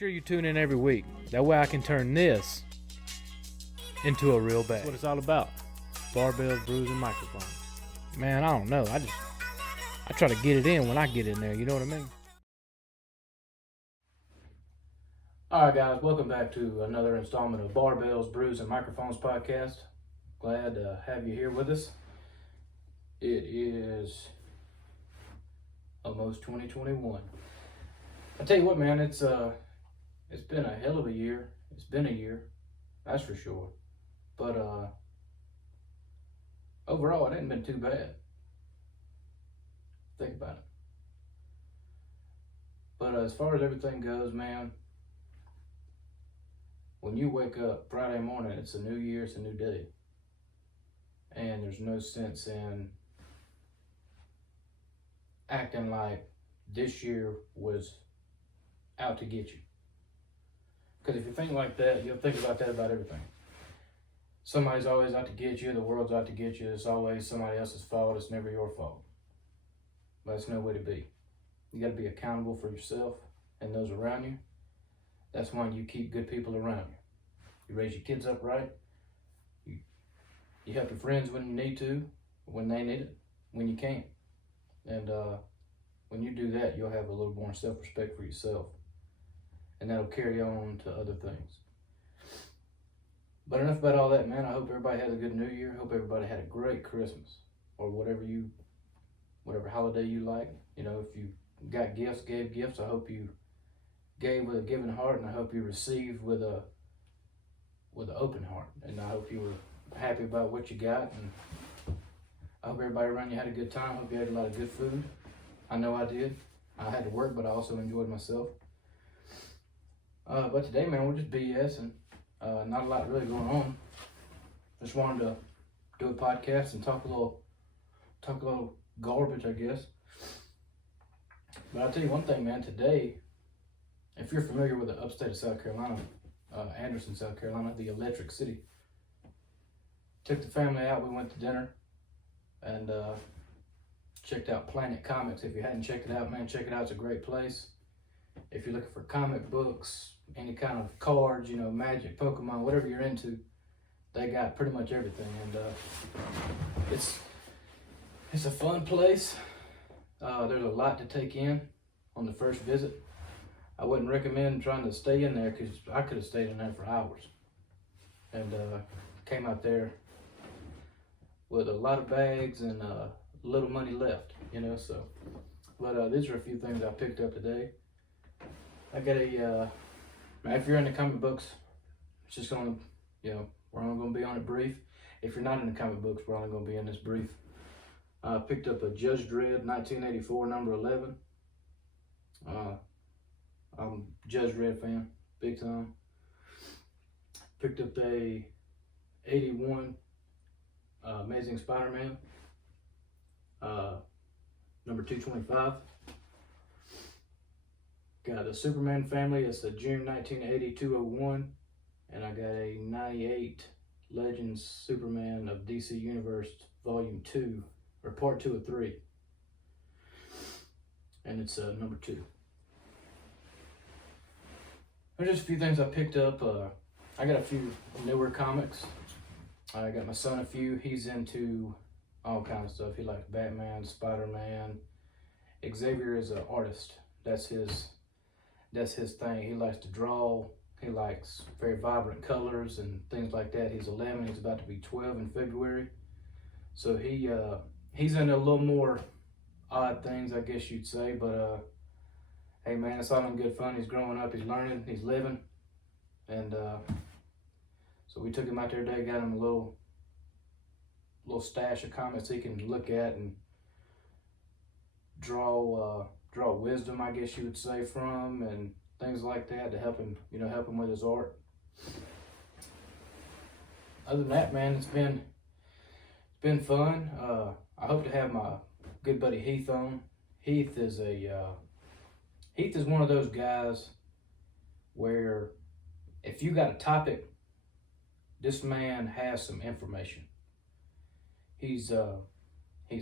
sure you tune in every week. That way I can turn this into a real bag. That's what it's all about. Barbells, brews, and microphones. Man, I don't know. I try to get it in when I get in there. You know what I mean? All right, guys. Welcome back to another installment of Barbells, Brews, and Microphones podcast. Glad to have you here with us. It is almost 2021. I tell you what, man, it's been a hell of a year. It's been a year, that's for sure. But overall, it ain't been too bad. Think about it. But as far as everything goes, man, when you wake up Friday morning, it's a new year, it's a new day. And there's no sense in acting like this year was out to get you. Because if you think like that, you'll think about that about everything. Somebody's always out to get you, the world's out to get you, it's always somebody else's fault, it's never your fault. But that's no way to be. You gotta be accountable for yourself and those around you. That's why you keep good people around you. You raise your kids up right. You help your friends when you need to, when they need it, when you can't. And when you do that, you'll have a little more self-respect for yourself. And that'll carry on to other things. But enough about all that, man. I hope everybody has a good New Year. Hope everybody had a great Christmas or whatever holiday you like. You know, if you got gifts, gave gifts, I hope you gave with a giving heart, and I hope you received with an open heart. And I hope you were happy about what you got, and I hope everybody around you had a good time. I hope you had a lot of good food. I know I did. I had to work, but I also enjoyed myself. But today, man, we're just BSing. Not a lot really going on. Just wanted to do a podcast and talk a little garbage, I guess. But I'll tell you one thing, man. Today, if you're familiar with the upstate of South Carolina, Anderson, South Carolina, the Electric City, took the family out. We went to dinner and checked out Planet Comics. If you hadn't checked it out, man, check it out. It's a great place. If you're looking for comic books, any kind of cards, you know, Magic, Pokemon, whatever you're into, they got pretty much everything. And it's a fun place. There's a lot to take in on the first visit. I wouldn't recommend trying to stay in there because I could have stayed in there for hours. And came out there with a lot of bags and little money left, you know, so. But these are a few things I picked up today. I got if you're into comic books, it's just gonna, you know, we're only gonna be on it brief. If you're not into comic books, we're only gonna be in this brief. I picked up a Judge Dredd 1984 number 11. I'm a Judge Dredd fan, big time. Picked up a 81 Amazing Spider-Man, number 225. Got a Superman family, it's a June 1980 201, and I got a 98 Legends Superman of DC Universe Volume 2, or Part 2 of 3. And it's number 2. There's just a few things I picked up. I got a few newer comics. I got my son a few. He's into all kinds of stuff. He likes Batman, Spider-Man. Xavier is an artist. That's his thing. He likes to draw. He likes very vibrant colors and things like that. He's 11. He's about to be 12 in February. So he's into a little more odd things, I guess you'd say. But hey, man, it's all in good fun. He's growing up. He's learning. He's living. And so we took him out there today. Got him a little stash of comics he can look at and draw wisdom, I guess you would say, from, and things like that to help him with his art. Other than that, man, it's been fun. I hope to have my good buddy Heath on. Heath is one of those guys where if you got a topic, this man has some information. He's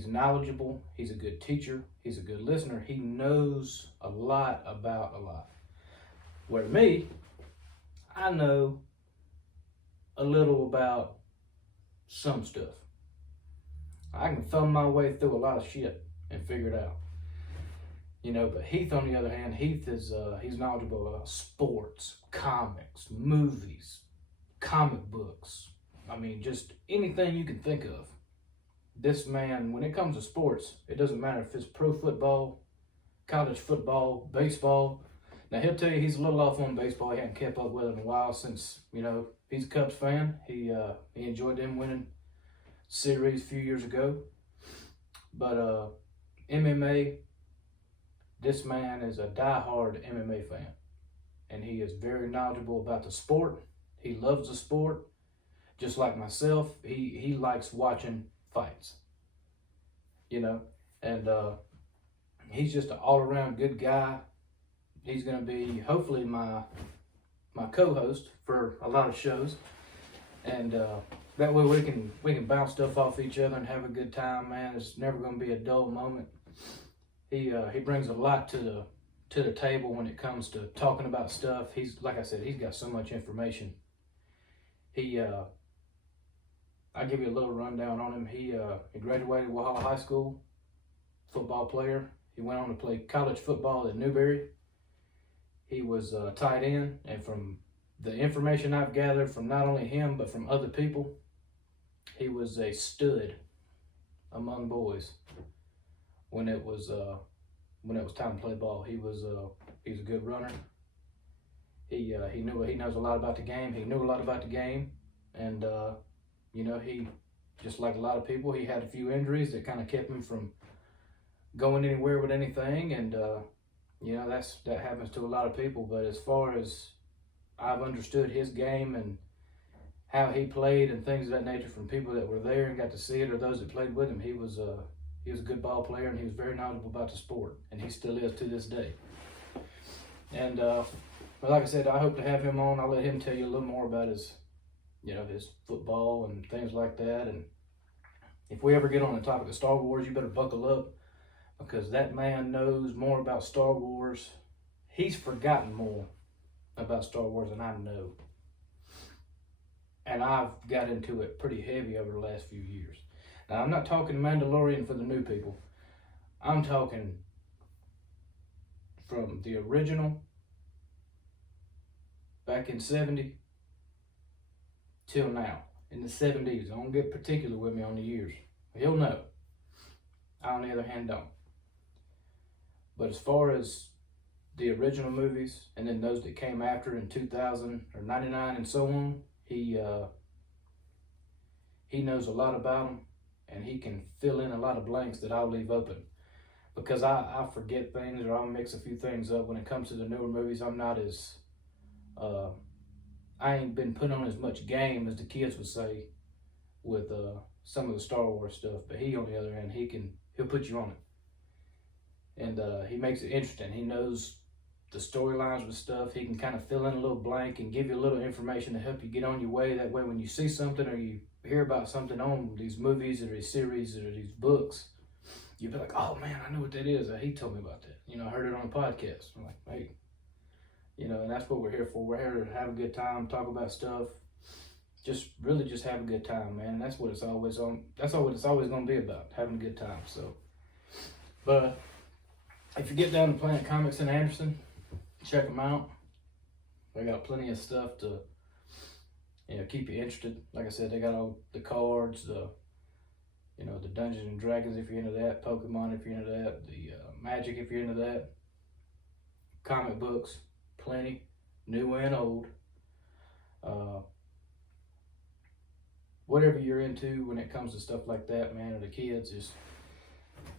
knowledgeable. He's a good teacher. He's a good listener. He knows a lot about a lot. Where me, I know a little about some stuff. I can thumb my way through a lot of shit and figure it out. You know, but Heath, on the other hand, Heath is he's knowledgeable about sports, comics, movies, comic books. I mean, just anything you can think of. This man, when it comes to sports, it doesn't matter if it's pro football, college football, baseball. Now, he'll tell you he's a little off on baseball. He hadn't kept up with it in a while since, you know, he's a Cubs fan. He enjoyed them winning series a few years ago. But MMA, this man is a diehard MMA fan. And he is very knowledgeable about the sport. He loves the sport. Just like myself, he likes watching fights. You know, and he's just an all-around good guy. He's going to be, hopefully, my co-host for a lot of shows. And that way we can bounce stuff off each other and have a good time, man. It's never going to be a dull moment. He brings a lot to the table when it comes to talking about stuff. He's, like I said, he's got so much information. I'll give you a little rundown on him. He graduated Walhalla High School, football player. He went on to play college football at Newberry. He was tight end, and from the information I've gathered from not only him but from other people, he was a stud among boys when it was time to play ball. He was a good runner. He knows a lot about the game. He knew a lot about the game, and you know, he, just like a lot of people, he had a few injuries that kind of kept him from going anywhere with anything, and you know, that happens to a lot of people. But as far as I've understood his game and how he played and things of that nature from people that were there and got to see it, or those that played with him, he was a good ball player, and he was very knowledgeable about the sport, and he still is to this day. And but like I said, I hope to have him on. I'll let him tell you a little more about his football and things like that. And if we ever get on the topic of Star Wars, you better buckle up, because that man knows more about Star Wars. He's forgotten more about Star Wars than I know. And I've got into it pretty heavy over the last few years. Now, I'm not talking Mandalorian for the new people. I'm talking from the original back in 70 till now, in the 70s. Don't get particular with me on the years. He'll know. I, on the other hand, don't. But as far as the original movies, and then those that came after in 2000 or 99 and so on, he knows a lot about them, and he can fill in a lot of blanks that I'll leave open. Because I forget things, or I'll mix a few things up. When it comes to the newer movies, I'm not as, I ain't been put on as much game as the kids would say with some of the Star Wars stuff. But he, on the other hand, he'll put you on it. And he makes it interesting. He knows the storylines with stuff. He can kind of fill in a little blank and give you a little information to help you get on your way. That way, when you see something or you hear about something on these movies or these series or these books, you'll be like, oh man, I know what that is. He told me about that. You know, I heard it on a podcast. I'm like, hey, you know, and that's what we're here for. We're here to have a good time, talk about stuff, just have a good time, man. And that's what it's always on. That's what it's always going to be about, having a good time. So, but if you get down to Planet Comics in Anderson, check them out. They got plenty of stuff to, keep you interested. Like I said, they got all the cards, the Dungeons and Dragons if you're into that, Pokemon if you're into that, the Magic if you're into that, comic books, plenty, new and old. Whatever you're into when it comes to stuff like that, man, or the kids, is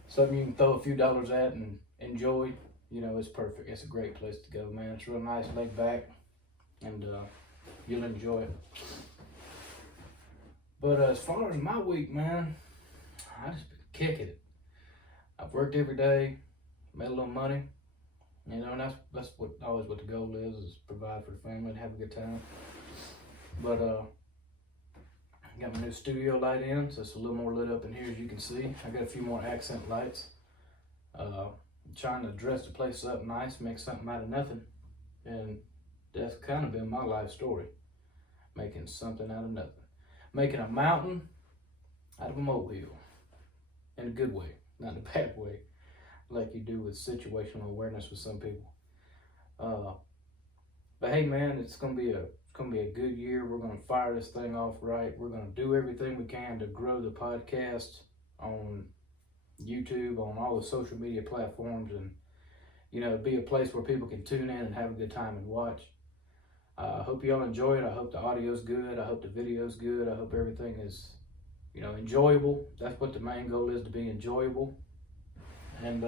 something you can throw a few dollars at and enjoy. It's perfect. It's a great place to go, man. It's real nice, laid back, and you'll enjoy it. But as far as my week, man, I just been kicking it. I've worked every day, made a little money, and that's always what the goal is provide for the family and have a good time. But I got my new studio light in, so it's a little more lit up in here, as you can see. I got a few more accent lights. I'm trying to dress the place up nice, make something out of nothing. And That's kind of been my life story. Making something out of nothing. Making a mountain out of a molehill. In a good way, not in a bad way, like you do with situational awareness with some people. But hey, man, it's gonna be a good year. We're gonna fire this thing off right. We're gonna do everything we can to grow the podcast on YouTube, on all the social media platforms, and be a place where people can tune in and have a good time and watch. I hope y'all enjoy it. I hope the audio's good. I hope the video's good. I hope everything is, enjoyable. That's what the main goal is, to be enjoyable. And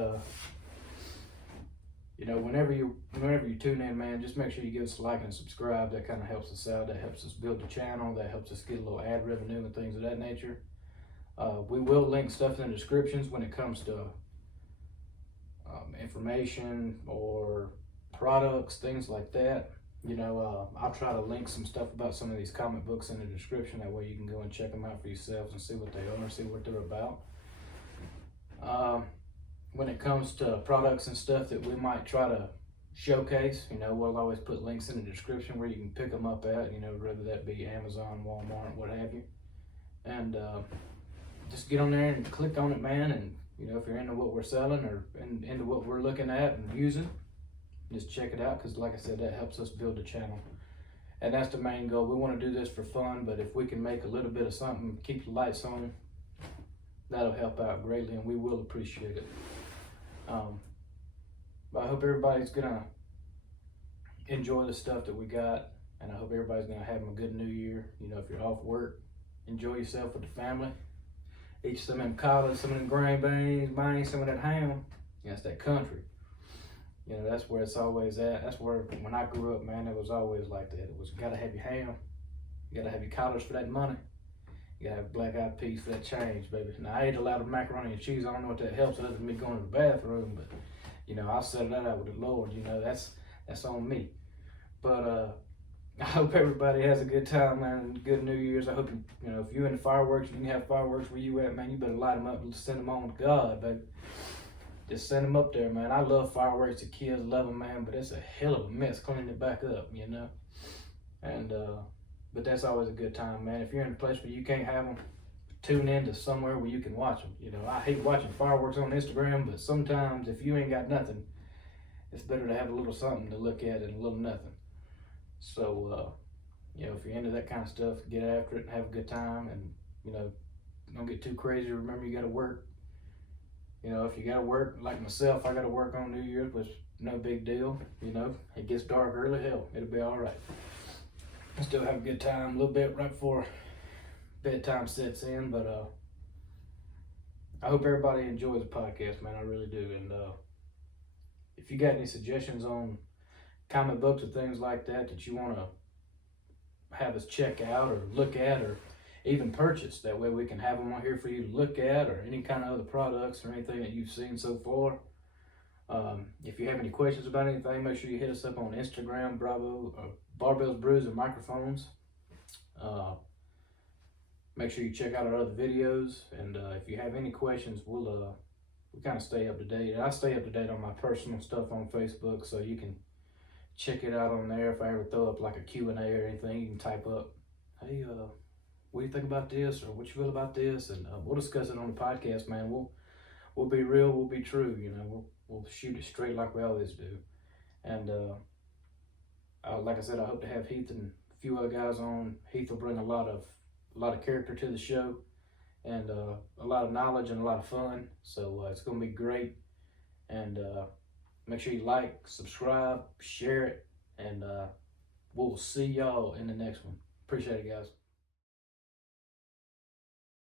whenever you tune in, man, just make sure you give us a like and subscribe. That kind of helps us out. That helps us build the channel. That helps us get a little ad revenue and things of that nature. We will link stuff in the descriptions when it comes to information or products, things like that. I'll try to link some stuff about some of these comic books in the description. That way you can go and check them out for yourselves and see what they are, see what they're about. When it comes to products and stuff that we might try to showcase, we'll always put links in the description where you can pick them up at, whether that be Amazon, Walmart, what have you. And just get on there and click on it, man. And, if you're into what we're selling or into what we're looking at and using, just check it out, because like I said, that helps us build the channel. And that's the main goal. We want to do this for fun, but if we can make a little bit of something, keep the lights on, that'll help out greatly, and we will appreciate it. But I hope everybody's gonna enjoy the stuff that we got, and I hope everybody's gonna have a good new year. If you're off work, enjoy yourself with the family. Eat some of them collards, some of them green beans, some of that ham. It's that country. That's where it's always at. That's where, when I grew up, man, it was always like that. It was, you gotta have your ham, you gotta have your collards for that money, you gotta have black-eyed peas for that change, baby. Now, I ate a lot of macaroni and cheese. I don't know what that helps other than me going to the bathroom, but, I'll settle that out with the Lord. That's on me. But I hope everybody has a good time, man, good New Year's. I hope, if you're into fireworks, you can have fireworks where you at, man, you better light them up and send them on to God, baby. Just send them up there, man. I love fireworks. The kids love them, man, but it's a hell of a mess cleaning it back up, And, but that's always a good time, man. If you're in a place where you can't have them, tune in to somewhere where you can watch them. I hate watching fireworks on Instagram, but sometimes if you ain't got nothing, it's better to have a little something to look at than a little nothing. So, if you're into that kind of stuff, get after it and have a good time. And, don't get too crazy. Remember, you got to work. If you got to work, like myself, I got to work on New Year's, but no big deal. It gets dark early, hell, it'll be all right. Still have a good time a little bit right before bedtime sets in, but I hope everybody enjoys the podcast, man. I really do. And if you got any suggestions on comic books or things like that you want to have us check out or look at or even purchase, that way we can have them on here for you to look at, or any kind of other products or anything that you've seen so far. If you have any questions about anything, make sure you hit us up on Instagram, Barbells, Brews, and Microphones. Make sure you check out our other videos, and if you have any questions, we kind of stay up to date. And I stay up to date on my personal stuff on Facebook, so you can check it out on there. If I ever throw up like a Q&A or anything, you can type up, hey, what do you think about this, or what you feel about this, and we'll discuss it on the podcast, man. We'll be real, we'll be true, we'll shoot it straight like we always do. And like I said, I hope to have Heath and a few other guys on. Heath will bring a lot of character to the show, and a lot of knowledge and a lot of fun. So it's gonna be great. And make sure you like, subscribe, share it, and we'll see y'all in the next one. Appreciate it, guys.